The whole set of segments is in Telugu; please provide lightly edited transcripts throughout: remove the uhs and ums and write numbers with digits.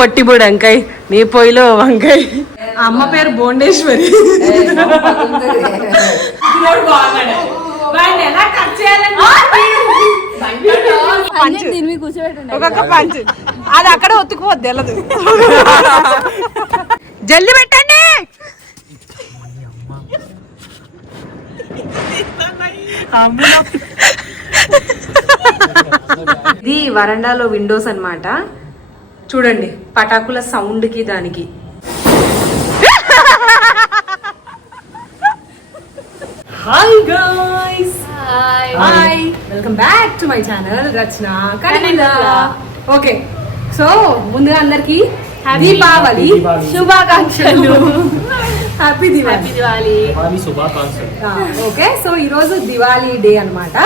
పొట్టిబుడు వంకాయ, నీ పొయ్యిలో వంకాయ. అమ్మ పేరు బోండేశ్వరి. ఒక్కొక్క పంచ్ అది అక్కడ ఒత్తుకుపోద్ది వెళ్ళదు. జల్లి పెట్టండి. ఇది వరండాలో విండోస్ అన్నమాట. చూడండి పటాకుల సౌండ్ కి దానికి. Hi guys, hi, welcome back to my channel Rachana Kannada. Okay, so ముందుగా అందరికి దీపావళి శుభాకాంక్షలు. హ్యాపీ దివాళీ శుభాకాంక్షలు. ఓకే, సో ఈరోజు దివాళీ డే అన్నమాట.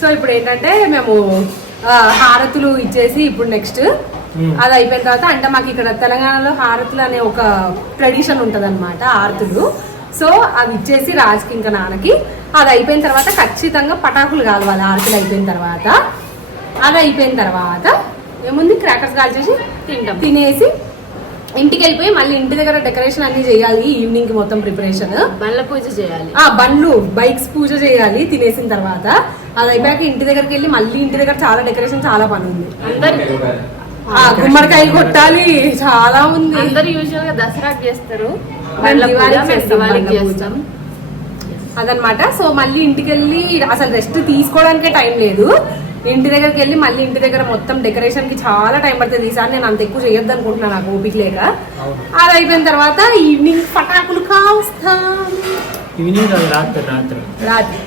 సో ఇప్పుడు ఏంటంటే మేము హారతులు ఇచ్చేసి ఇప్పుడు నెక్స్ట్ అది అయిపోయిన తర్వాత, అంటే మాకు ఇక్కడ తెలంగాణలో హారతులు అనే ఒక ట్రెడిషన్ ఉంటది అనమాట, హారతులు. సో అవి ఇచ్చేసి రాజుకి ఇంకా నాన్నకి అది అయిపోయిన తర్వాత ఖచ్చితంగా పటాకులు కాలవాలి. హారతులు అయిపోయిన తర్వాత, అది అయిపోయిన తర్వాత ఏముంది క్రాకర్స్ కాల్చేసి తింటాం. తినేసి ఇంటికి వెళ్ళిపోయి మళ్ళీ ఇంటి దగ్గర డెకరేషన్ అన్ని చేయాలి. ఈవినింగ్ కి మొత్తం ప్రిపరేషన్, బండ్ల పూజ చేయాలి. బండ్లు బైక్స్ పూజ చేయాలి తినేసిన తర్వాత. అది అయిపోయాక ఇంటి దగ్గరికి వెళ్ళి మళ్ళీ ఇంటి దగ్గర చాలా డెకరేషన్, చాలా పని ఉంది. గుమ్మడికాయ కొట్టాలి, చాలా ఉంది. అందరు యూజువల్ గా దసరాకి చేస్తారు, చేస్తాం అదనమాట. సో మళ్ళీ ఇంటికి వెళ్ళి అసలు రెస్ట్ తీసుకోవడానికే టైం లేదు. ఇంటి దగ్గరికి వెళ్ళి మళ్ళీ ఇంటి దగ్గర మొత్తం డెకరేషన్ కి చాలా టైం పడుతుంది. ఈసారి నేను అంత ఎక్కువ చేయొద్దు అనుకుంటున్నాను, నాకు ఓపిక లేక. అది అయిపోయిన తర్వాత ఈవినింగ్ పటాకులు కాల్స్తాం. రాత్రి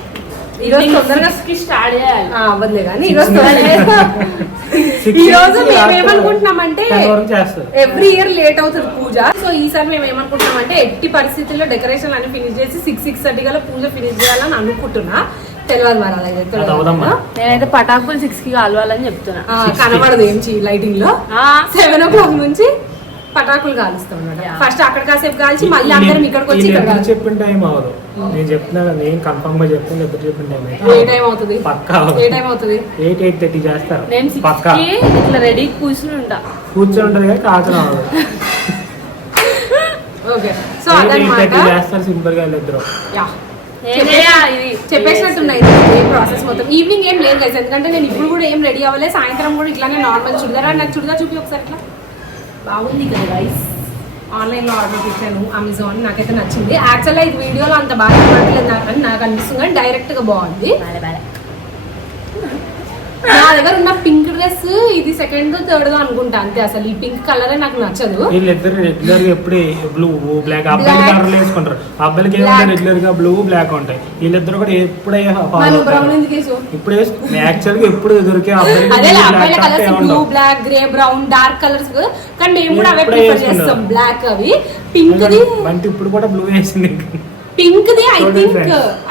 ఈరోజు తొందరగా స్టార్ట్ చేయాలి అవ్వదులే కానీ ఈరోజు మేమేమనుకుంటున్నామంటే ఎవ్రీ ఇయర్ లేట్ అవుతుంది పూజ. సో ఈసారి మేము ఏమనుకుంటున్నామంటే ఎట్టి పరిస్థితుల్లో డెకరేషన్ అన్ని ఫినిష్ చేసి 6:30 కల్లా పూజ ఫినిష్ చేయాలని అనుకుంటున్నా. తెలియదు మరి అలా. నేనైతే పటాకులు 6 కి కాలవాలని చెప్తున్నా. కనబడదు ఏం లైటింగ్ లో 7 o'clock నుంచి పటాకులు కాలుస్తాం అన్నమాట. ఫస్ట్ అక్కడ కాసేపు కాల్చి మళ్ళీ అందరం ఇక్కడికి వచ్చి చెప్పిన టైం అవ్వదు. నేను చెప్తున్నా, నేను కన్ఫర్మ్ గా చెప్తాను. ఎప్పుడు చెప్పిన టైం ఏ టైం అవుతుంది? పక్కా ఏ టైం అవుతుంది? 8:30 చేస్తారు. నేను పక్కా ఇట్లా రెడీ కూర్చుని ఉంటది కానీ కాల్చడం అవ్వదు. ఓకే, సో అదన్నమాట చేస్తారు సింపుల్ గా ఇద్దరు. చెప్పేసినట్టున్నాయి ప్రాసెస్ మొత్తం. ఈవినింగ్ ఏం లేదు గైస్, ఎందుకంటే నేను ఇప్పుడు కూడా ఏం రెడీ అవ్వలేదు. సాయంత్రం కూడా ఇట్లానే నార్మల్ చుడిదార్. నాకు చుడిదార్ చూపి ఒకసారి. ఇట్లా బాగుంది కదా గైస్. ఆన్లైన్ లో ఆర్డర్ పెట్టాను అమెజాన్, నాకైతే నచ్చింది. యాక్చువల్గా ఇది వీడియోలో అంత బాగా కనబడలేదు నాకు అనిపిస్తుంది, కానీ డైరెక్ట్ గా బాగుంది. నా దగ్గర ఉన్న పింక్ డ్రెస్ ఇది సెకండ్ థర్డ్ అనుకుంటా, అంతే. అసలు ఈ పింక్ కలర్ నాకు నచ్చదు. వీళ్ళిద్దరు రెగ్యులర్ గా ఎప్పుడు బ్లూ బ్లాక్ అబ్బాయిలు కలర్ వేసుకుంటారు. అబ్బాయిలకి ఏమంటే రెగ్యులర్ గా బ్లూ బ్లాక్ ఉంటాయి. వీళ్ళిద్దరు కూడా ఎప్పుడే ఇప్పుడు యాక్చువల్ గా ఎప్పుడు దొరికే blue black grey brown dark colours, కానీ మేము కూడా అవే ప్రిఫర్ చేస్తాం. బ్లాక్ అవి పింక్ ది అంటే ఇప్పుడు కూడా బ్లూ వేసింది. పింక్ ది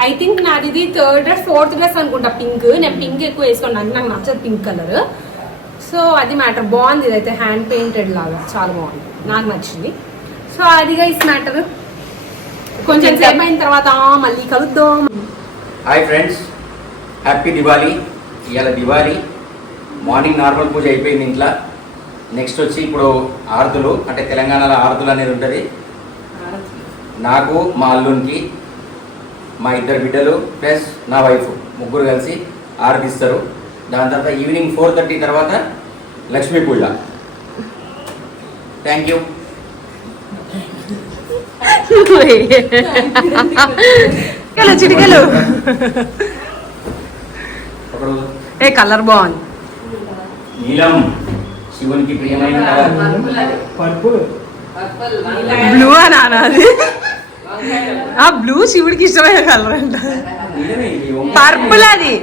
ఐ థింక్ నాది ఇది థర్డ్ డ్రెస్ ఫోర్త్ డ్రెస్ అనుకుంటా పింక్. నేను పింక్ ఎక్కువ వేసుకున్నాను, నాకు నచ్చదు పింక్ కలర్. సో అది మ్యాటర్. బాగుంది, ఇదైతే హ్యాండ్ పెయింటెడ్ లాగా చాలా బాగుంది, నాకు నచ్చింది. సో అదిగా ఇస్ మ్యాటర్. కొంచెం సేపు అయిన తర్వాత మళ్ళీ కలుద్దాం. Hi friends, happy Diwali. ఇవాళ దివాళీ మార్నింగ్ నార్మల్ పూజ అయిపోయింది ఇంట్లో. నెక్స్ట్ వచ్చి ఇప్పుడు ఆరతులు, అంటే తెలంగాణలో ఆరతులు అనేది ఉంటుంది. నాకు, మా అల్లునికి, మా 2 బిడ్డలు ప్లస్ నా వైఫ్ ముగ్గురు కలిసి ఆరతిస్తారు. దాని తర్వాత ఈవినింగ్ 4:30 తర్వాత లక్ష్మీ పూజ. Thank you. చిటికలు ఏ కలర్ బాగుంది. నీలం శివునికి ప్రియమైన పర్పుల్. బ్లూ అని అనాలి. బ్లూ శివుడికి ఇష్టమైన కలర్ అంట. పర్పుల్ అది.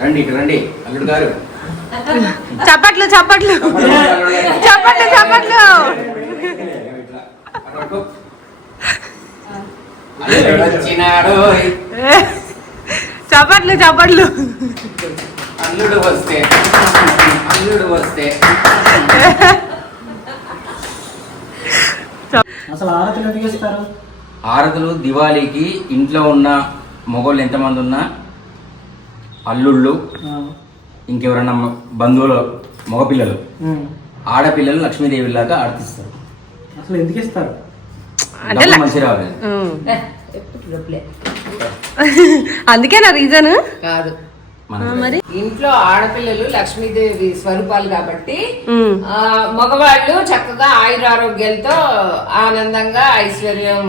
రండి ఇక్కడ రండి అల్లుడు గారు. చప్పట్లు చప్పట్లు చప్పట్లు చప్పట్లు. చప్పట్లు చప్పట్లు. అల్లుడు వస్తే అసలు ఆరతులు ఎందుకు ఇస్తారు? ఆరతులు దివాళీకి ఇంట్లో ఉన్న మగవాళ్ళు ఎంతమంది ఉన్నా అల్లుళ్ళు, ఇంకెవరన్నా బంధువులు మగపిల్లలు, ఆడపిల్లలు లక్ష్మీదేవిలాగా ఆర్తిస్తారు. అసలు ఎందుకు ఇస్తారు? అంటే డబ్బు మంచి రావాలి. అందుకే నా రీజన్ కాదు, మరి ఇంట్లో ఆడపిల్లలు లక్ష్మీదేవి స్వరూపాలు కాబట్టి మగవాళ్ళు చక్కగా ఆయురారోగ్యాలతో ఆనందంగా ఐశ్వర్యం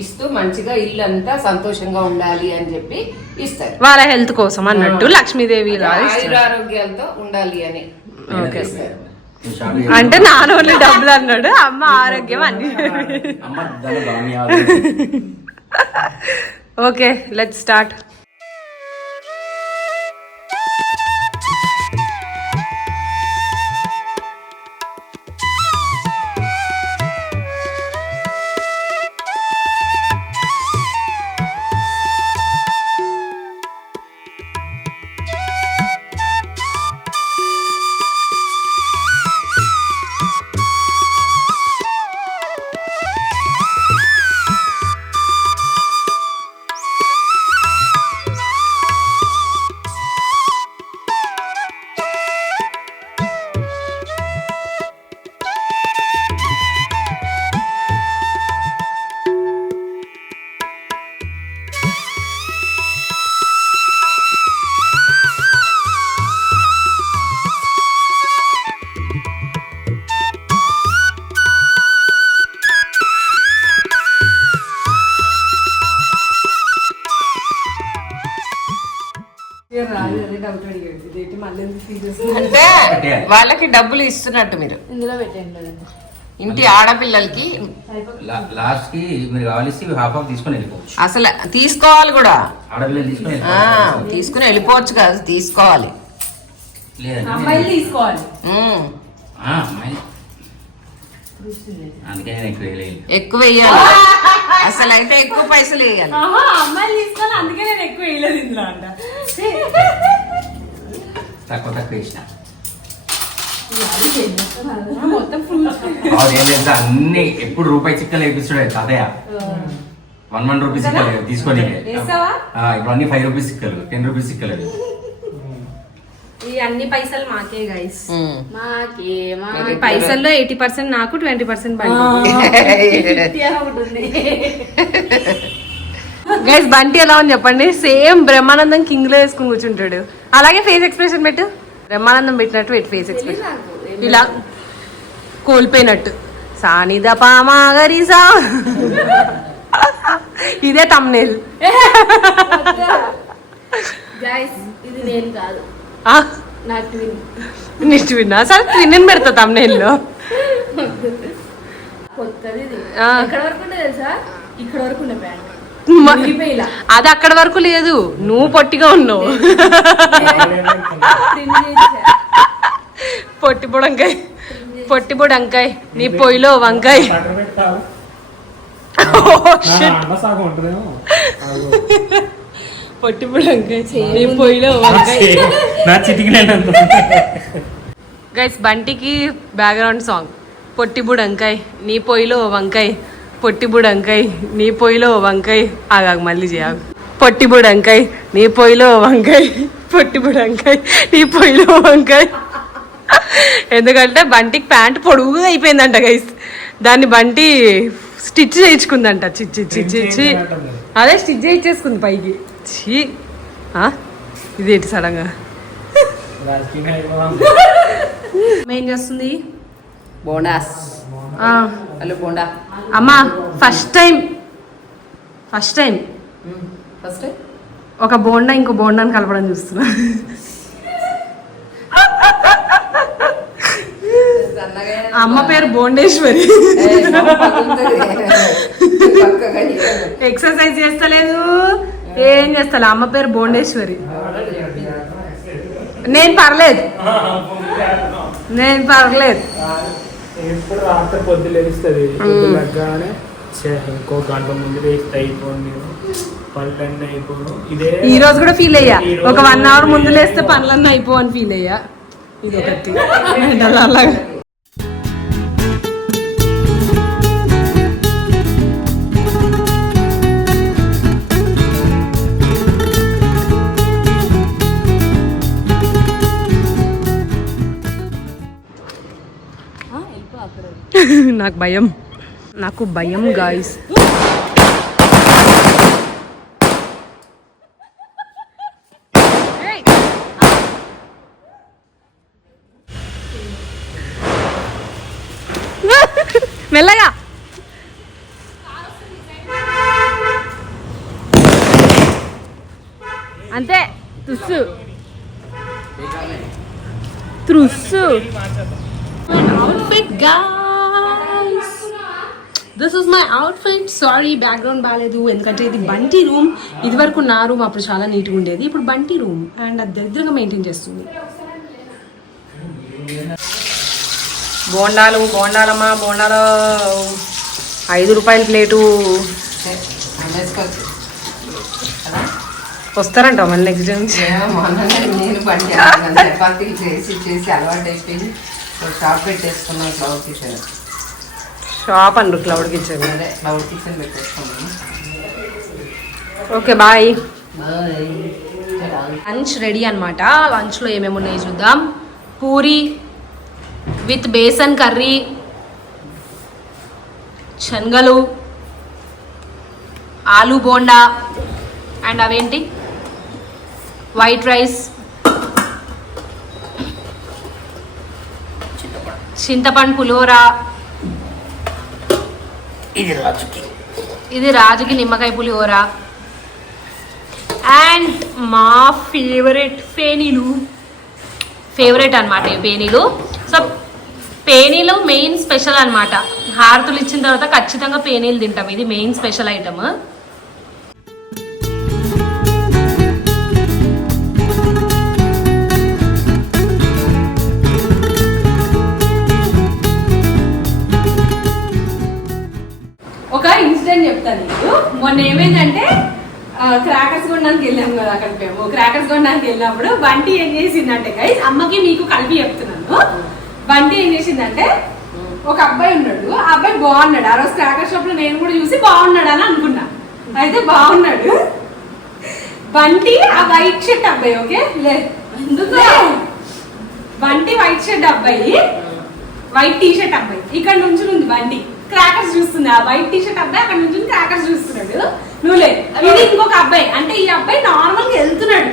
ఇస్తూ మంచిగా ఇల్లు అంతా సంతోషంగా ఉండాలి అని చెప్పి ఇస్తారు. వాళ్ళ హెల్త్ కోసం అన్నట్టు లక్ష్మీదేవి ఆయురారోగ్యాలతో ఉండాలి అని ఇస్తారు. అంటే నాన్న ఓన్లీ డబ్బులు అన్నాడు, అమ్మ ఆరోగ్యం అన్ని. అమ్మ ధన ధాన్యాలు. Okay let's start. అంటే వాళ్ళకి డబ్బులు ఇస్తున్నట్టు మీరు ఇందులో పెట్టండి. ఇంటి ఆడపిల్లలకి లాస్ట్ కి మీరు కావాల్సి హాఫ్ తీసుకొని వెళ్ళిపోవచ్చు. అసలు తీసుకోవాలి కూడా, ఆడపిల్లలు తీసుకొని తీసుకుని వెళ్ళిపోవచ్చు కాదు, తీసుకోవాలి. లేదండి తీసుకోవాలి. ఉమ్. అందుకే నేను ఎక్కువ వేయలేదు. ఎక్కువ వేయాలి, అసలు అయితే ఎక్కువ పైసలు వేయాలి. అమ్మాయిలు తీసుకోవాలి, అందుకే నేను ఎక్కువ వేయలేదు ఇందులో అంట. తక్కువ వేసిన మొత్తం ఫుల్ ఏంటంటే అన్ని ఎప్పుడు రూపాయి చిక్కలు వేపిస్తుడే తాతయ్య. 1 రూపీ సిక్కలు తీసుకొని ఇప్పుడు అన్ని 5 రూపీస్ సిక్కలు, 10 రూపీస్ సిక్కలు. ఈ అన్ని పైసలు మాకే గైస్. మాకే పైసల్లో 80% నాకు, 20% గైస్. బంటి ఎలా ఉంది చెప్పండి? సేమ్ బ్రహ్మానందం కింగ్ లో వేసుకుని కూర్చుంటాడు. అలాగే ఫేస్ ఎక్స్ప్రెషన్ పెట్టు, బ్రహ్మానందం పెట్టినట్టు పెట్టు ఫేస్ ఎక్స్ప్రెషన్. ఇలా కోల్పోయినట్టు సానిద పామాగరిసా. ఇదే తమ్నేల్. గైస్ ఇది నేను కాదు, నా ట్విన్. నెక్స్ట్ విన్నా సార్ ట్విన్ పెడతా తమ్నేల్లో. కొత్తది ఇది. ఎక్కడ వరకు ఉండే తెలుసా? ఇక్కడ వరకు ఉండే ప్యాంట్. అది అక్కడ వరకు లేదు, నువ్వు పొట్టిగా ఉన్నావు. పొట్టి బుడంకాయ, పొట్టి బుడంకాయ నీ పొయ్యిలో వంకాయ. పొట్టి బుడంకాయ నీ పొయ్యిలో వంకాయ. గైస్ బంటికి బ్యాక్గ్రౌండ్ సాంగ్ పొట్టి బుడంకాయ నీ పొయ్యిలో వంకాయ, పొట్టి బుడంకాయ నీ పొయ్యిలో వంకాయ. ఆగాగు మళ్ళీ చేయగు. పొట్టి బుడంకాయ నీ పొయ్యిలో వంకాయ, పొట్టి బుడంకాయ నీ పొయ్యిలో వంకాయ. ఎందుకంటే బంటికి ప్యాంట్ పొడుగుగా అయిపోయిందంట గైస్. దాన్ని బంటి స్టిచ్ చేయించుకుందంట. చిచ్చి అదే స్టిచ్ చేయించేసుకుంది పైకి. ఛీ ఇదేంటి సడన్గా ఏం చేస్తుంది? బోండాస్ అల్లు బోండా. అమ్మా ఫస్ట్ టైం ఫస్ట్ ఒక బోండా ఇంకో బోండాని కలపడం చూస్తున్నా. అమ్మ పేరు బోండేశ్వరి. ఎక్సర్సైజ్ చేస్తలేదు, ఏం చేస్తా. అమ్మ పేరు బోండేశ్వరి. నేను పర్లేదు. ఎప్పుడు రాత్రి పొద్దు లేస్తుంది, తగ్గగానే ఇంకో గంట ముందు లేస్తే అయిపోయింది, పనులన్నీ అయిపోను. ఇదే ఈ రోజు కూడా ఫీల్ అయ్యా, ఒక 1 hour ముందు లేస్తే పనులన్నీ అయిపో అని ఫీల్ అయ్యా. ఇది ఒకటి అలాగా. నాకు భయం గాయస్. మెల్లగా అంతే. తుస్సు outfit guys, this is my outfit. Sorry background బాగాలేదు, ఎందుకంటే ఇది బంటి రూమ్. ఇది వరకు నా రూమ్ అప్పుడు చాలా నీట్గా ఉండేది, ఇప్పుడు బంటి రూమ్ అండ్ అది దరిద్రంగా మెయింటైన్ చేస్తుంది. బోండాలమ్మా, బోండాలు 5 రూపాయల ప్లేటు. వస్తారంట మళ్ళీ నెక్స్ట్ డే నుంచి. నేను బండి చపాతీలు చేసి అలవాటు అయిపోయింది. షాప్ పెట్టేసుకున్నాను, క్లౌడ్ కిచెన్. షాప్ అంటారు క్లౌడ్ కిచెన్. అదే క్లౌడ్ కిచెన్ పెట్టేసుకున్నాను. Okay bye. లంచ్ రెడీ అనమాట. లంచ్లో ఏమేమి ఉన్నాయో చూద్దాం. పూరి విత్ బేసన్ కర్రీ, శనగలు, ఆలూ బోండా అండ్ అవేంటి వైట్ రైస్, చింతపండు పులిహోర, ఇది రాజుకి నిమ్మకాయ పులిహోర అండ్ మా ఫేవరెట్ అనమాట ఈ పేనీలు. సో పేనీలు మెయిన్ స్పెషల్ అనమాట. హారతులు ఇచ్చిన తర్వాత ఖచ్చితంగా పేనీలు తింటాం, ఇది మెయిన్ స్పెషల్ ఐటమ్. ఒక ఇన్సిడెంట్ చెప్తాను నీకు. మొన్న ఏమైందంటే క్రాకర్స్ కొనడానికి వెళ్ళాము కదా, అక్కడికి మేము క్రాకర్స్ కొనడానికి వెళ్ళినప్పుడు బంటి ఏం చేసిందంటే గైస్, అమ్మకి మీకు కలిపి చెప్తున్నాను. బంటి ఏం చేసిందంటే, ఒక అబ్బాయి ఉన్నాడు, ఆ అబ్బాయి బాగున్నాడు. ఆ రోజు క్రాకర్ షాప్ లో నేను కూడా చూసి బాగున్నాడు అని అనుకున్నా. అయితే బాగున్నాడు బంటి, ఆ వైట్ షర్ట్ అబ్బాయి. ఓకే బంటి వైట్ షర్ట్ అబ్బాయి, వైట్ టీ షర్ట్ అబ్బాయి ఇక్కడ నుంచి ఉంది. బంటి క్రాకర్స్ చూస్తుంది, ఆ వైట్ టీ షర్ట్ అబ్బాయి అక్కడ నుంచి క్రాకర్స్ చూస్తున్నాడు. నువ్వులే ఇది ఇంకొక అబ్బాయి, అంటే ఈ అబ్బాయి నార్మల్ గా వెళ్తున్నాడు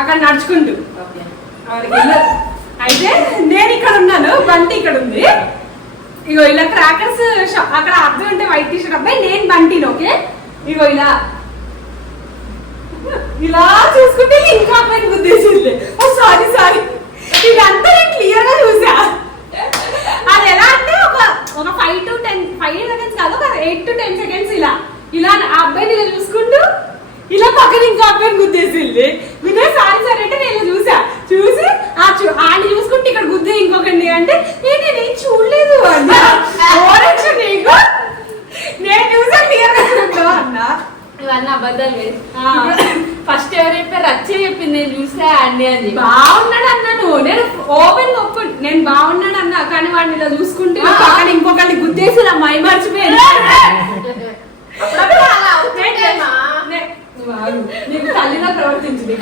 అక్కడ నడుచుకుంటూ. అయితే నేను ఇక్కడ ఉన్నాను, బంటి ఇక్కడ ఉంది. ఇగో ఇలా క్రాకర్స్ అక్కడ అబ్బాయి ఉంటే వైట్ టీ షర్ట్ అబ్బాయి, నేను బంటిని. ఓకే ఇగో ఇలా ఇలా చూసుకుంటే ఇంకా అబ్బాయిని గుద్దేసింది. సారీ ఇదంతా నేను క్లియర్ గా చూసా. అది ఎలా అంటే ఒక 5 to 10 seconds కాదు, ఒక 8 to 10 seconds ఇలా ఆ అబ్బాయిని ఇలా చూసుకుంటూ ఇలా పక్కన ఇంకో అబ్బాయిని గుద్దేసింది. సారీ అంటే నేను చూసి ఆయన చూసుకుంటే ఇక్కడ గుద్దే ఇంకొకండి అంటే నేనేం చూడలేదు అన్న. నీకు నేను చూసా క్లియర్ గా అన్నా. ఇవన్నీ అబద్ధాలు లేదు. ఫస్ట్ ఎవరు చెప్పారు? రచ్చే చెప్పింది నేను చూసా అండి అని. బాగున్నాడు అన్నాను నేను, ఓపెన్ ఒప్పు నేను బాగున్నాడు అన్నా, కానీ వాడిని ఇలా చూసుకుంటే పక్కన ఇంకొకరిని గుద్దేసి ఇలా మై మర్చిపోయాను. నీకు తల్లిగా ప్రవర్తించింది,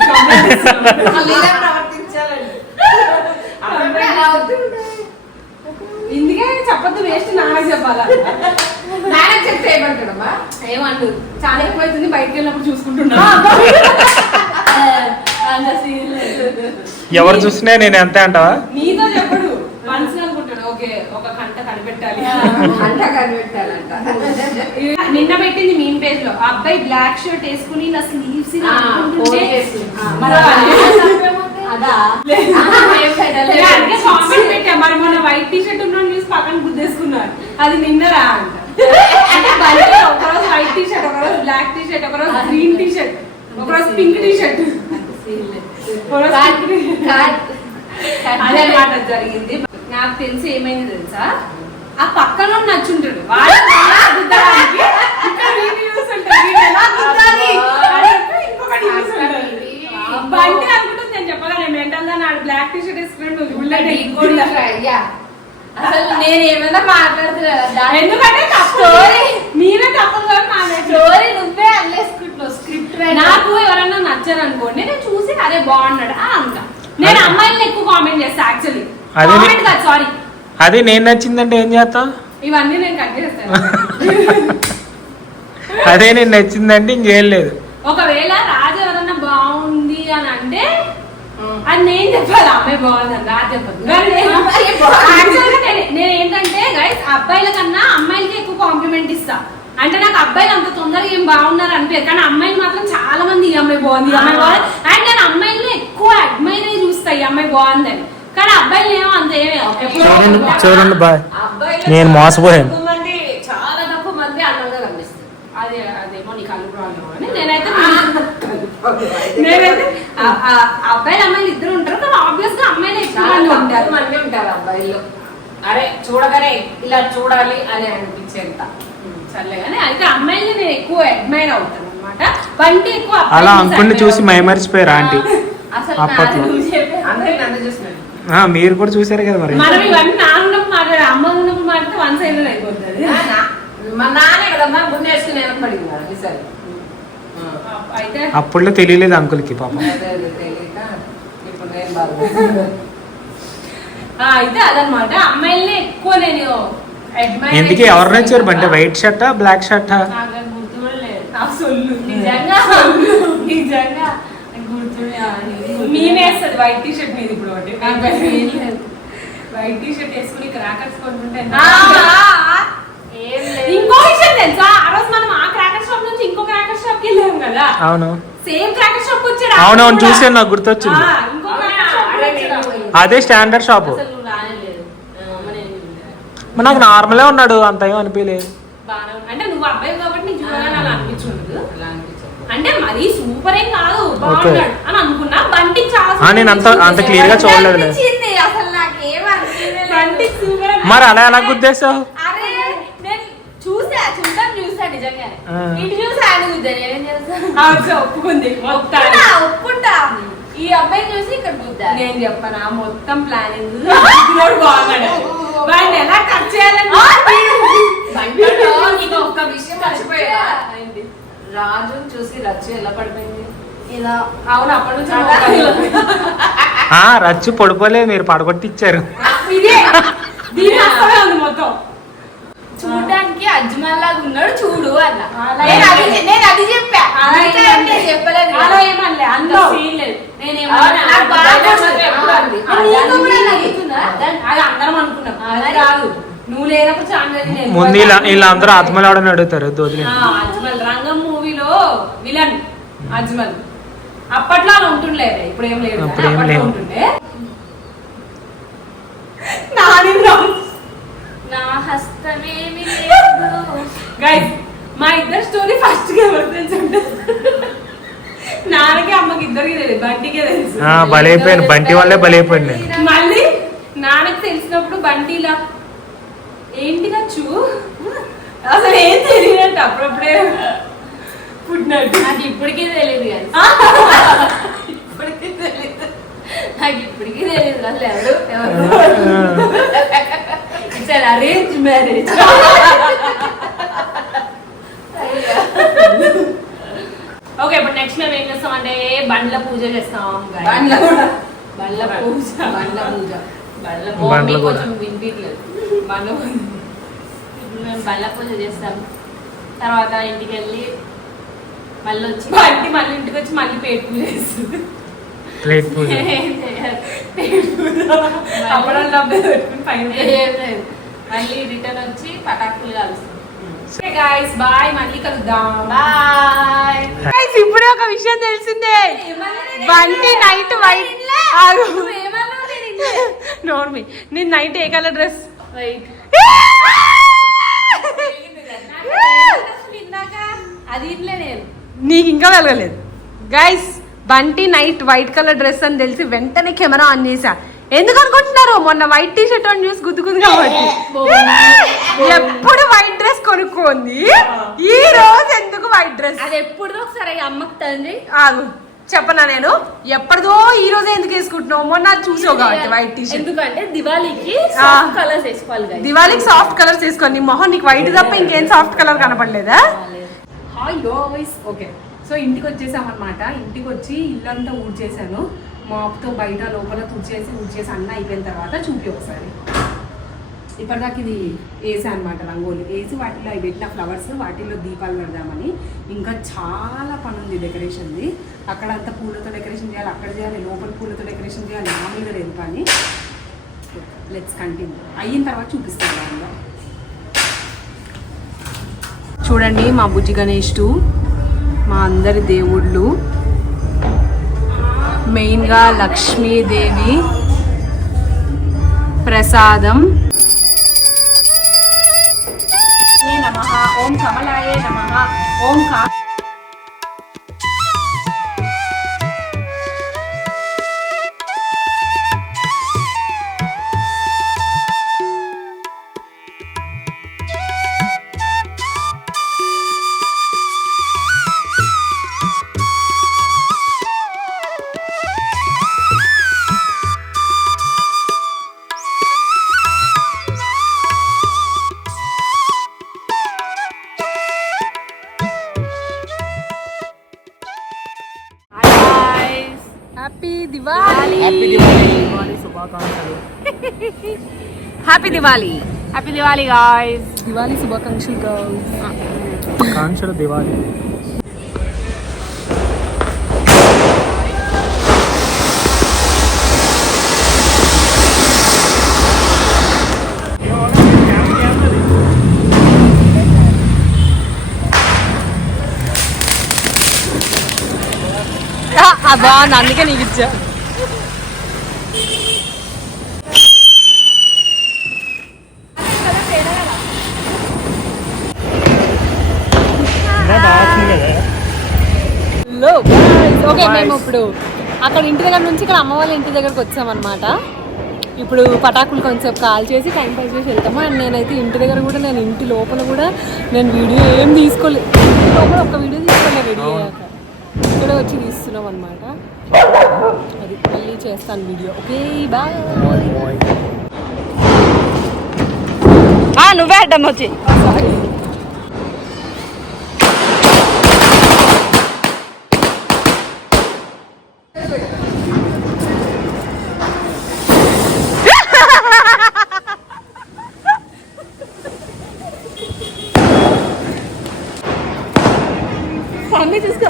ఇందుకే చెప్పద్దు, వేస్ట్ నాన్నకి చెప్పాలా. నాన్నకి చెప్తే ఏమంటాడమ్మా? ఏమంటు చాలా ఎక్కువ అవుతుంది, బయటకు వెళ్ళినప్పుడు చూసుకుంటున్నా. ఎవరు చూసినా నేను అంతే అంటావా? నీతో చెప్పడు, మనసులో అనుకుంటాడు. ఓకే ఒక కంట కనిపెట్టాలి, అంట కనిపెట్టాలంట. నిన్న పెట్టింది మీమ్ పేజ్ లో, అబ్బాయి బ్లాక్ షర్ట్ వేసుకుని ఇలా స్లీవ్స్ కామెంట్ పెట్టా. మరి మొన్న వైట్ టీ షర్ట్ ఉన్న చూసి పక్కన గుద్దేసుకున్నారు, అది నిన్నరా అంట. అంటే ఒకరోజు వైట్ టీ షర్ట్, ఒకరోజు బ్లాక్ టీ షర్ట్, ఒకరోజు గ్రీన్ టీ షర్ట్, ఒకరోజు పింక్ టీ షర్ట్, అదే మాట జరిగింది. నాకు తెలిసి ఏమైంది తెలుసా, ఆ పక్కన నచ్చుంటాడు వాడు బండి అనుకుంటుంది. నేను చెప్పగానే మెంటల్ గా నాడు బ్లాక్ టీ షర్ట్ వేసుకున్నాడు. అసలు నేను ఏమైనా మాట్లాడుతున్నా, ఎందుకంటే మీరే తప్పదు స్టోరీ నువ్వే అల్లేసుకుంటున్నావు. స్క్రిప్ట్ నాకు ఎవరన్నా నచ్చారు అనుకోండి, నేను చూసి అదే బాగున్నాడు అంట. నేను అమ్మాయిలను ఎక్కువ కామెంట్ చేస్తా యాక్చువల్లీ. కామెంట్ కాదు, సారీ. అది నేను నచ్చిందంటే ఏం చేస్తావు? ఇవన్నీ నేను కట్ చేస్తాను. అదే నేను నచ్చిందంటే ఇంకేం లేదు. ఒకవేళ రాజు ఎవరన్నా బాగుంది అని అంటే అది నేను చెప్పాలి, అమ్మాయి బాగుందని రాజు చెప్పదు. నేను ఏంటంటే గైస్ అబ్బాయిల కన్నా అమ్మాయిలకి ఎక్కువ కాంప్లిమెంట్ ఇస్తా. అంటే నాకు అబ్బాయిలు అంత తొందరగా ఏం బాగున్నారు అనిపించదు, కానీ అమ్మాయిలు మాత్రం చాలా మంది ఈ అమ్మాయి బాగుంది, ఈ అమ్మాయి బాగుంది అండ్ నేను అమ్మాయిలు ఎక్కువ అడ్మైర్ చూస్తా ఈ అమ్మాయి బాగుందని. కానీ అబ్బాయిలు ఏమో అంత చూడండి బాయ్, నేను మోసపోయాను. చాలా తక్కువ మంది అందంగా కనిపిస్తుంది. అదేమో నీ కళ్ళు ప్రాబ్లం అని నేనైతే అబ్బాయిలు అమ్మాయిలు ఇద్దరు ఉంటారు, కానీ ఆబ్వియస్ గా అమ్మాయిలు ఎక్కువ మంది ఉంటారు అబ్బాయిల్లో. అరే చూడగానే ఇలా చూడాలి అని అనిపించేంత. సర్లేగానే అయితే అమ్మాయిలు నేను ఎక్కువ అడ్మైర్ అవుతాను అనమాట. బంటి ఎక్కువ అలా అంకుల్ని చూసి మైమరిచిపోయారు ఆంటీ అసలు అప్పట్లో. అందరికి నన్ను చూసినాడు. మీరు కూడా చూసారు కదా మరి. మనం ఇవన్నీ నాన్నప్పుడు మాట్లాడే అమ్మ ఉన్నప్పుడు మాట్లాడితే వన్ సైడ్ అయిపోతుంది. మా నానే కదమ్మా ముందు వేసుకుని వెనకబడింది ఈసారి. అయితే అప్పుడులో తెలియలేదు అంకుల్కి పాపం. తెలియక ఇప్పుడు నేను బాగా. అయితే అదనమాట అమ్మాయిల్ని ఎక్కువ నేను admire ఎందుకు ఎవరు నచ్చారు బంటే? White షర్టా black షర్టా? నాకు గుర్తు కూడా లేదు. సొల్లు నిజంగా నిజంగా గుర్తు మీనేస్తుంది వైట్ టీ షర్ట్ మీద ఇప్పుడు ఒకటి వైట్ టీ షర్ట్ వేసుకుని క్రాకర్స్ కొంటుంటే ఏం లేదు. ఇంకో విషయం తెలుసా, ఆ రోజు మనం ఆ క్రాకర్ షాప్ నుంచి ఇంకో క్రాకర్ షాప్ కి వెళ్ళాం కదా, అవును సేమ్ క్రాకర్ షాప్ వచ్చాడు. అవునవును చూసాను, నాకు గుర్తొచ్చింది. ఇంకో క్రాకర్ షాప్ వచ్చాడు. అదే స్టాండర్డ్ షాప్. అసలు నువ్వు రాలేదు. నాకు నార్మలే ఉన్నాడు, అంత ఏం అనిపించలేదు. బాగా అంటే నువ్వు అబ్బాయి కాబట్టి నీకు చూడగానే అలా అనిపించుండదు, అలా అనిపించదు. అంటే మరీ సూపర్ ఏం కాదు బాగున్నాడు అని అనుకున్నా. బంటి చాలా నేను అంత క్లియర్ గా చూడలేదు. అనిపించింది. అసలు నాకేం అనిపించలేదు. బంటి సూపర్ మరి అలా ఎలా గుద్దేశావు? అరే నేను చూసా నిజంగానే. ఆ. ఇటు చూసి ఆయన గుద్దా, నేనేం చేస్తా? ఒప్పుకుంది ఒప్పుకుంటా. ఈ అబ్బాయిని చూసి ఇక్కడ గుద్దా. నేను చెప్పనా మొత్తం ప్లానింగ్ బాగున్నాడు. వాడిని ఎలా కట్ చేయాలని బండిలో నీకు ఒక్క విషయం మర్చిపోయా. రాజుని చూసి రచ్చు ఎలా పడిపోయింది? ఇలా అవును అప్పటి నుంచి రచ్చు పడిపోలేదు, మీరు పడగొట్టి ఇచ్చారు. ఇదే దీని అర్థమే ఉంది మొత్తం. చూడడానికి అజ్మల్ లాగా ఉన్నాడు చూడు అలా. అలా నేను అది చెప్పా. అలా ఇంకా ఏం నేను చెప్పలేదు. అలా ఏమనలే అంత అంత సీన్ లేదు. నేనేమో అవునా? నాకు బాగా బయట నచ్చింది. ఎప్పుడు అంది? నీకు కూడా నచ్చుతుందా? అది అందరం అనుకున్నాం, అది మరి? కాదు నువ్వు లేనప్పుడు చాలా ముందు వీళ్ళందరూ ఆత్మలాడని అడుగుతారు దోదిలే. అజ్మల్ రంగం మూవీలో విలన్ అజ్మల్. అప్పట్లో అలా ఉంటుండే, ఇప్పుడు ఏం లేదు, అప్పుడు ఏం అప్పట్లో లేవు. ఉంటుండే. నాని నా హస్తమేమి లేదు. గైస్ మా ఇద్దరు స్టోరీ ఫస్ట్ గా ఎవరు తెలుసు అంటే నాన్నకి అమ్మకి ఇద్దరికి తెలియదు, బంటికే తెలుసు. బలైపోయాను, బంటి వల్లే బలైపోయాను నేను. మళ్ళీ నాన్నకి తెలిసినప్పుడు బంటిలా ఏంటి నచ్చు అసలు ఏం తెలియనట్టు అప్పుడప్పుడే పుట్టినట్టు. నాకు ఇప్పటికీ తెలియదు కదా. ఇప్పటికీ తెలియదు. నాకు ఇప్పటికీ తెలియదు అసలు ఎవరు ఇట్స్ అరేంజ్ మ్యారేజ్. ఓకే ఇప్పుడు నెక్స్ట్ మేము ఏం చేస్తాం అంటే బండ్ల పూజ చేస్తాం. బండ్ల కూడా. బండ్ల పూజ బండ్ల పూజ. బండ్ల పూజ. కొంచెం వినిపించలేదు. బండ్ల పూజ ఇప్పుడు మేము బల్ల పూజ చేస్తాము. తర్వాత ఇంటికి వెళ్ళి మళ్ళీ వచ్చి బంటి మళ్ళీ ఇంటికి వచ్చి మళ్ళీ పేట పూజ చేస్తుంది. ప్లేట్ పూజ. అప్పుడు డబ్బులు పెట్టుకుని పైన ఏం లేదు. మళ్ళీ రిటర్న్ వచ్చి పటాకులు కలుస్తాం. గైస్ బాయ్, మళ్ళీ కలుద్దాం. బాయ్. గైస్ ఇప్పుడే ఒక విషయం తెలిసిందే, బంటి నైట్ వైట్ నోర్మి నేను నైట్ ఏ కలర్ డ్రెస్ రైట్ అది ఇట్లే నేను నీకు ఇంకా వెలగలేదు. Guys Bunty night white colour dress అని తెలిసి వెంటనే కెమెరా ఆన్ చేసా. ఎందుకు అనుకుంటున్నారు, మొన్న వైట్ టీ షర్ట్ అని చూసి గుద్దు కాబట్టి. ఎప్పుడు వైట్ డ్రెస్ కొనుక్కోంది, ఈ రోజు ఎందుకు వైట్ డ్రెస్? అది ఎప్పుడుదో ఒకసారి అమ్మకి తండ్రి ఆగు చెప్పనా, నేను ఎప్పటిదో ఈ రోజే ఎందుకు వేసుకుంటున్నావు, మొన్న చూసావు కాబట్టి వైట్ టీ షర్ట్. ఎందుకంటే దివాళీకి సాఫ్ట్ కలర్స్ వేసుకోవాలి guys. దివాళీకి సాఫ్ట్ కలర్స్ వేసుకోండి. నీ మొహం నీకు వైట్ తప్ప ఇంకేం సాఫ్ట్ కలర్ కనపడలేదా? హాయ్ గాయ్స్, ఓకే సో ఇంటికి వచ్చేసామన్నమాట. ఇంటికి వచ్చి ఇల్లంతా ఊడ్చేసాను, మాప్తో బయట లోపల తుడిచేసి అన్న అయిపోయిన తర్వాత చూపి ఒకసారి. ఇప్పటిదాకా ఇది వేసా అనమాట, రంగోలి వేసి వాటిలో అవి పెట్టిన ఫ్లవర్స్ వాటిల్లో దీపాలు పెడదామని. ఇంకా చాలా పని ఉంది డెకరేషన్ది. అక్కడంతా పూలతో డెకరేషన్ చేయాలి, అక్కడ చేయాలి, లోపల పూలతో డెకరేషన్ చేయాలి, మామూలుగా లేదు పని. Let's continue. అయిన తర్వాత చూపిస్తాను దానిలో. చూడండి మా బుజ్జి గణేష్టు, మా అందరి దేవుళ్ళు, మెయిన్గా లక్ష్మీదేవి ప్రసాదం. నమః ఓం కమలాయ నమః ఓం కా హ్యాపీ దివాళీ. దివాళీ శుభాకాంక్షలు. Happy Diwali. Happy Diwali guys. Diwali శుభాకాంక్షలు గర్ల్స్. కాంక్షలు దివాళీ. బాగుంది, అందుకే నీకు ఇచ్చా. ఓకే, మేము ఇప్పుడు అక్కడ ఇంటి దగ్గర నుంచి ఇక్కడ అమ్మ వాళ్ళ ఇంటి దగ్గరకు వచ్చామన్నమాట. ఇప్పుడు పటాకులు కొంచెం కాల్ చేసి టైం పాస్ చేసి వెళ్తాము. అండ్ నేనైతే ఇంటి దగ్గర కూడా, నేను ఇంటి లోపల కూడా నేను వీడియో ఏం తీసుకోలేదు. లోపల ఒక్క వీడియో తీసుకోలేదు రెడీ అయ్యాక. ఇక్కడ వచ్చి తీస్తున్నాం అనమాట. అది మళ్ళీ చేస్తాను వీడియో. Okay bye. నువ్వే అడ్డం వచ్చి. సారీ. మమ్మీ చూసుకో.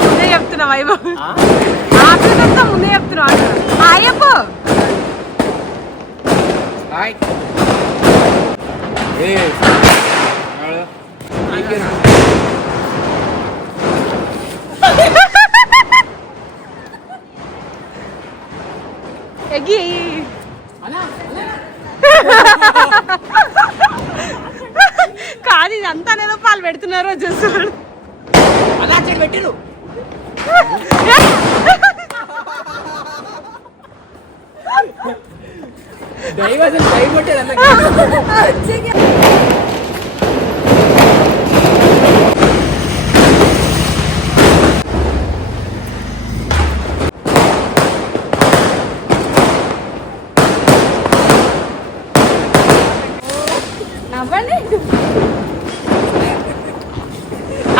ముందే చెప్తున్నావు వైభవ్, ముందే చెప్తున్నావు. అయ్యప్ప ఎగి కాదు, ఇదంతా నేను పాలు పెడుతున్నారో చూస్తున్నాడు. పెట్టిరు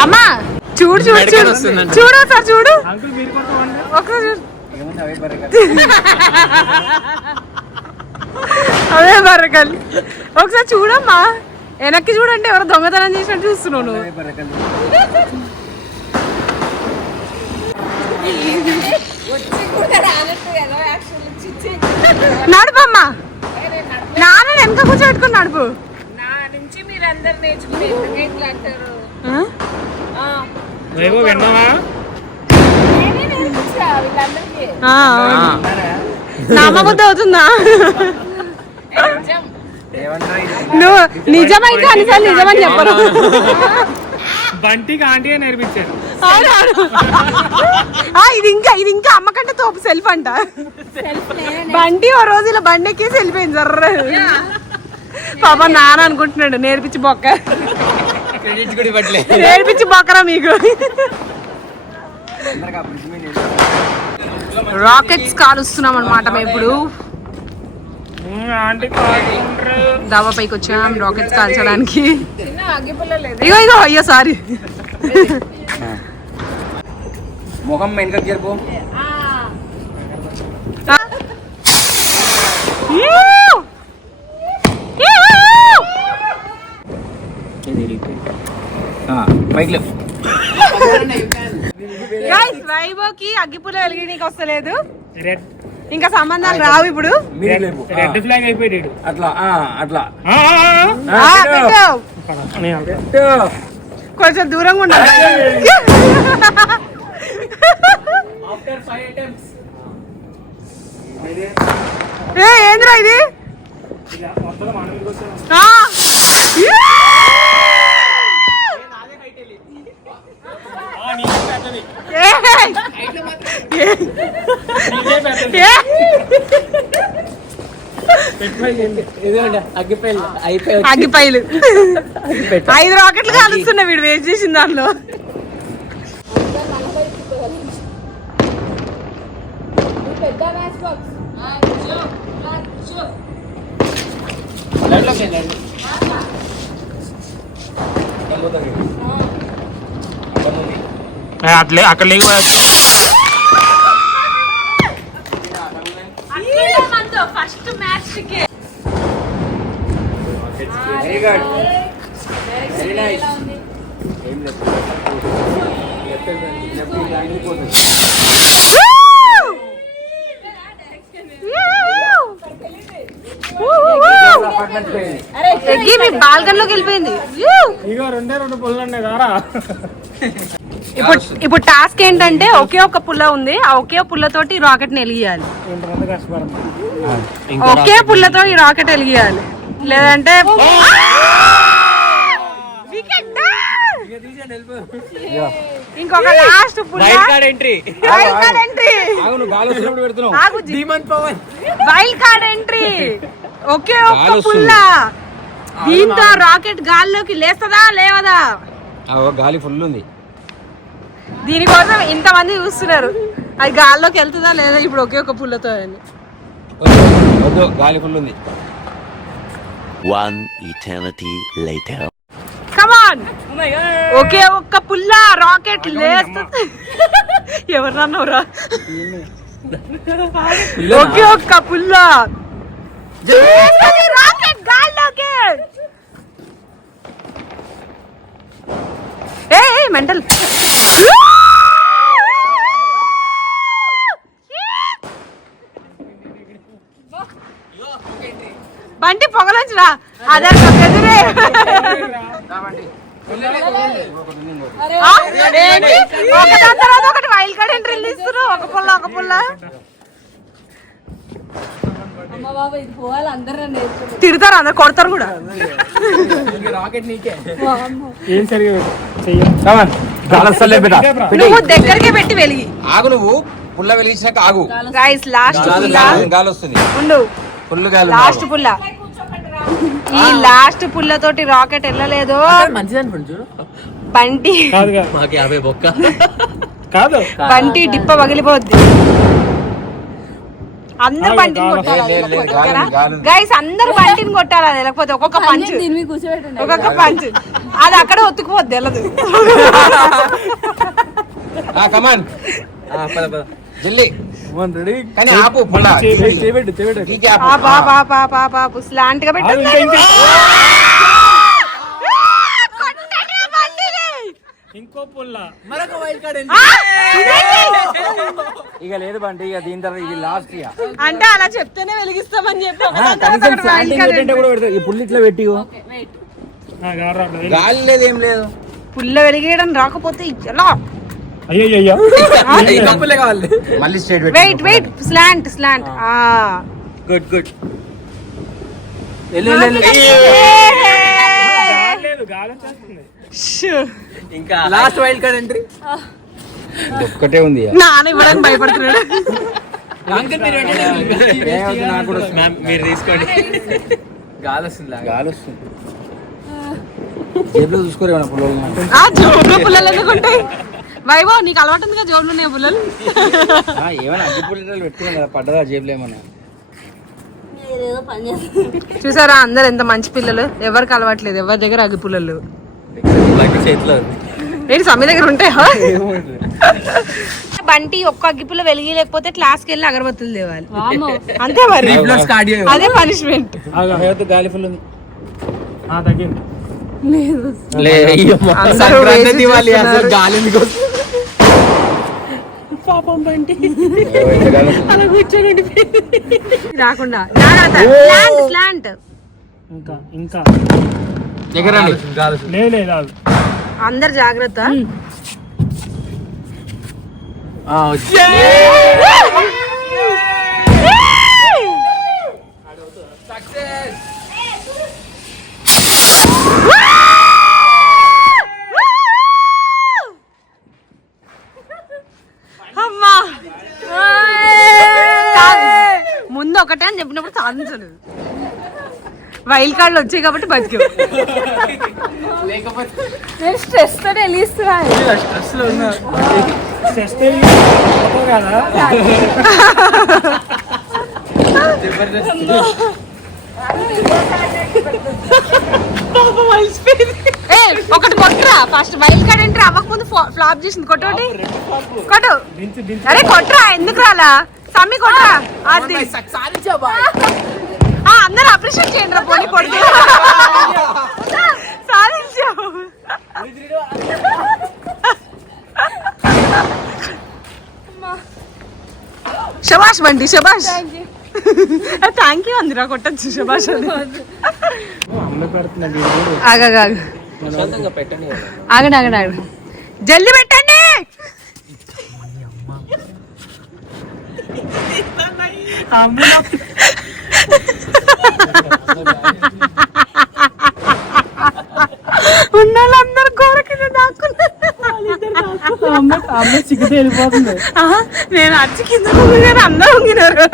అమ్మా. చూడు చూడు చూడు చూడు సార్, చూడు ఒకసారి చూడు. అదే బర్రకల్. ఒకసారి చూడమ్మా, వెనక్కి చూడండి, ఎవరో దొంగతనం చేసినట్టు చూస్తున్నావు నువ్వు. నడుపమ్మా, నాన్న వెనక కూర్చోబెట్టుకుని నడుపు. నా నుంచి మీరందరు నేర్చుకుని అంటారు. విన్నావా? నమ్మబుద్ధి అవుతుందా? నువ్వు నిజమైతే అనిసారి నిజమని చెప్పరు. బంటికి ఆంటీ నేర్పించారు. ఇది ఇంకా అమ్మకంటే తోపు సెల్ఫ్ అంట. బంటి ఓ రోజు ఇలా బండి ఎక్కేసి వెళ్ళిపోయింది జర్ర. పాప నాన్న అనుకుంటున్నాడు నేర్పించి బొక్క, నేర్పించి బొక్కరా మీకు. రాకెట్స్ కాలుస్తున్నాం అనమాట మేము ఇప్పుడు. దాబా పైకి వచ్చాం రాకెట్స్ కాల్చడానికి. ఇగో అయ్యో సారీ. ముఖం వెనక జరుపు. వైభవ్కి అగ్గిపుల్ల వెలిగినీకి వస్తలేదు, ఇంకా సంబంధాలు రావు ఇప్పుడు. రెడ్ ఫ్లాగ్ అయిపోయాడు అట్లా అట్లా కొంచెం దూరంగా ఉండాలి. ఏంద్రా ఇది? అగ్గిపైలు 5 రాకెట్లు కాలుస్తున్నా వీడు వేస్ట్ చేసిన దాంట్లో. అట్లే అక్కడ లేకపోవచ్చు. First match very good, very nice. బాల్కన్లోకి వెళ్ళిపోయింది. ఇగో 2 పుల్లలు ఉన్నాయి దారా. ఇప్పుడు టాస్క్ ఏంటంటే ఒకే ఒక పుల్ల ఉంది, ఆ ఒకే పుల్లతోటి ఈ రాకెట్ ని వెలిగియాలి. ఒకే పుల్లతో ఈ రాకెట్ వెలిగియాలి, లేదంటే ఇంకొక లాస్ట్ పుల్ల. Wild card entry, wild card entry. ఒకే ఒక్క పుల్ల, దీంతో రాకెట్ గాల్లోకి లేస్తదా లేవదా? గాలి ఫుల్ ఉంది, దీనికోసం ఇంతమంది చూస్తున్నారు. అది గాల్లోకి వెళ్తుందా లేదా ఇప్పుడు ఒకే ఒక పుల్లతో అని. గాలి ఫుల్ ఉంది. One eternity later. Come on, ఒకే ఒక్క పుల్ల రాకెట్ లేస్తుంది. ఎవరన్నావురా? ఒకే ఒక్క పుల్ల రాకెట్ గాల్లోకి. ఏ మెంటల్. బంటి పొగలంచురా అదే ఎదురే. ఒకదాని తర్వాత ఒకటి వైల్డ్ కార్డ్ ఎంట్రీలు ఇస్తున్నారు. ఒక పుల్ల ఒక పుల్ల తిడతారు, అందరు కొడతారు కూడా. ఏం సరిగా నువ్వు దగ్గరికి పెట్టి వెలిగి ఆగు. నువ్వు పుల్ల వెలిగించాక ఆగు. గైస్ లాస్ట్ గాలి వస్తుంది. ఉండు, ఫుల్ గాలి. లాస్ట్ పుల్ల. ఈ లాస్ట్ పుల్లతోటి రాకెట్ వెళ్ళలేదు. బంటి కాదు, బంటి డిప్ప పగిలిపోద్ది. అందరు బంటిని కొట్టాలి గైస్, అందరు బంటిని కొట్టాలి. లేకపోతే ఒక్కొక్క పంచ్, ఒక్కొక్క పంచ్ అది అక్కడ ఒత్తుకుపోద్ది వెళ్ళదు. కమాన్ జల్లి కానీ ఆపు పుల్ల. లాంటిగా పెట్టు. ఇంకో పుల్ల ఇక లేదు బండి, ఇక దీని తర్వాత ఇది లాస్ట్. ఇక అంటే అలా చెప్తేనే వెలిగిస్తామని చెప్పి ఈ పుల్లు ఇట్లా పెట్టి గాలి లేదు ఏం లేదు. పుల్ల వెలిగేయడం రాకపోతే ఎలా అయ్యో మళ్ళీ straight wait wait slant slant good good ఇంకా లాస్ట్ వైల్డ్ కార్డ్ ఎంట్రీ ఒక్కటే ఉంది నాన్న ఇవ్వడానికి భయపడుతున్నాడు. అంకుల్ మీరు మ్యామ్ మీరు తీసుకోండి గాలి వస్తుంది గాలి వస్తుంది జేబులో చూసుకోరేమన్నా పుల్లలు జోబులో పుల్లలు ఎందుకు ఉంటాయి? వైభవ్ నీకు అలవాటు ఉందిగా జోబులు ఉన్నాయి పుల్లలు. ఏమైనా అగ్గి పుల్లలు పెట్టుకున్నాం కదా పడ్డదా జేబులో ఏమన్నా చూసారా అందరు ఎంత మంచి పిల్లలు, ఎవరికి అలవాట్లేదు, ఎవరి దగ్గర అగ్గి పుల్లలు. చేతిలో ఏంటి సమ్మె దగ్గర ఉంటాయా? బంటి ఒక్క అగ్గిపుల్ల వెలిగి లేకపోతే క్లాస్కి వెళ్ళి అగరబత్తులు తేవాలి అంతే మరి. అదే పనిష్మెంట్. గాలి ఫుల్ ఉంది తగ్గింది. అందరూ వేసేస్తున్నారు. పాపం బంటి అలా కూర్చొని రాకుండా జాగ్రత్త. స్లాంట్ ఇంకా ఇంకా ఎగరండి లేదు అందరు జాగ్రత్త. అమ్మా ముందు ఒకటే అని చెప్పినప్పుడు సాధించలేదు. వైల్డ్ కార్డులు వచ్చాయి కాబట్టి బతికి. నేను స్ట్రెస్ తో వెళ్ళిస్తున్నా. కదా ఒకటి కొట్టరా ఫస్ట్. వైల్డ్ కార్డ్ ఎంట్రీ అవ్వక ముందు ఫ్లాప్ చేసింది. కొట్టోటి కొట్టు. అరే కొట్టరా, ఎందుకు రాలా సమ్మి కొట్టరా. అది అందరూ అప్రిషియేట్ చేయండి రా. పోనీ కొడుకు సాధించావు. శబాష్ బండి శబాష్. థ్యాంక్ యూ అందిరా కొట్టచ్చు శబాష్ అని. ఆగండి ఆగండి ఆగండి జల్దీ పెట్టండి. ఉన్నోళ్ళందరూ గోడ కింద దాక్కున్నారు. సిగ్గుతే వెళ్ళిపోతుంది. నేను అచ్చి కింద ఊగినారు, అందరూ ఊగినారు.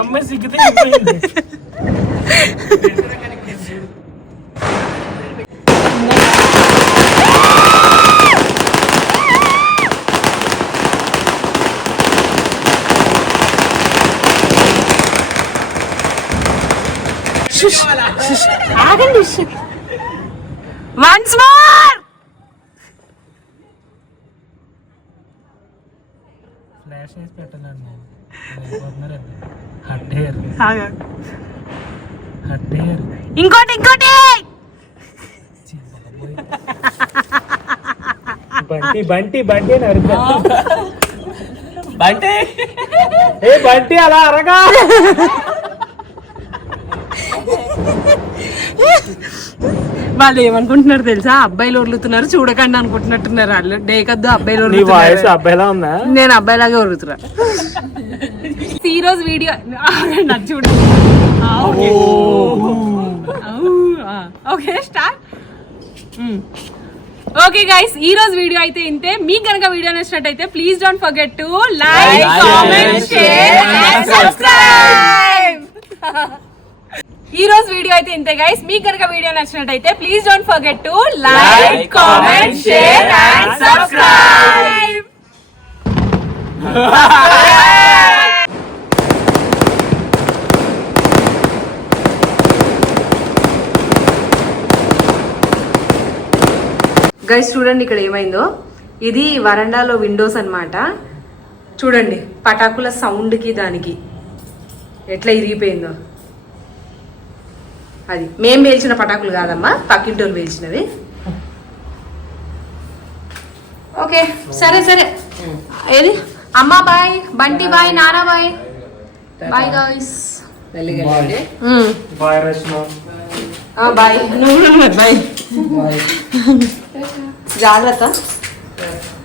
అమ్మాయి సిగ్గుతే వెళ్ళిపోయింది. ఆగండి. Once more. ఫ్లాష్ వేసి పెట్టాలండి. హట్ హెయిర్ హట్ హెయిర్. ఇంకోటి ఇంకోటి. బంటి బంటి బంటి అని అరుద్దా. బంటి ఏ బంటి అలా అరగా. వాళ్ళు ఏమనుకుంటున్నారు తెలుసా, అబ్బాయిలు ఒర్లుతున్నారు చూడకండి అనుకుంటున్నట్టున్నారు. వాళ్ళు డేకద్దు అబ్బాయిలు నీ వాయిస్ ఒర్లుతున్నారు. అబ్బాయిలా ఉందా? నేను అబ్బాయిలాగే ఒరుగుతున్నా. ఈ రోజు వీడియో చూడు. Okay start. ఓకే గైస్, ఈ రోజు వీడియో అయితే ఇంతే. మీకు కనుక వీడియో నచ్చినట్టయితే please don't forget to like, comment, share and subscribe. ఈ రోజు వీడియో అయితే ఇంతే గైస్. మీకు కనుక వీడియో నచ్చినట్టయితే please don't forget to like, comment, share and subscribe. Guys చూడండి ఇక్కడ ఏమైందో. ఇది వరండాలో విండోస్ అన్నమాట. చూడండి పటాకుల సౌండ్కి దానికి ఎట్లా ఇరిగిపోయిందో. అది మేం పేల్చిన పటాకులు కాదమ్మా, పక్కింటోళ్ళు పేల్చినవి. ఓకే సరే సరే. ఏది అమ్మా బాయ్, బంటి బాయ్, నానా బాయ్. Bye guys. వెళ్ళగలండి. బాయ్ రష్మా. బాయ్. నువ్వు బాయ్. జాగ్రత్త. Yes.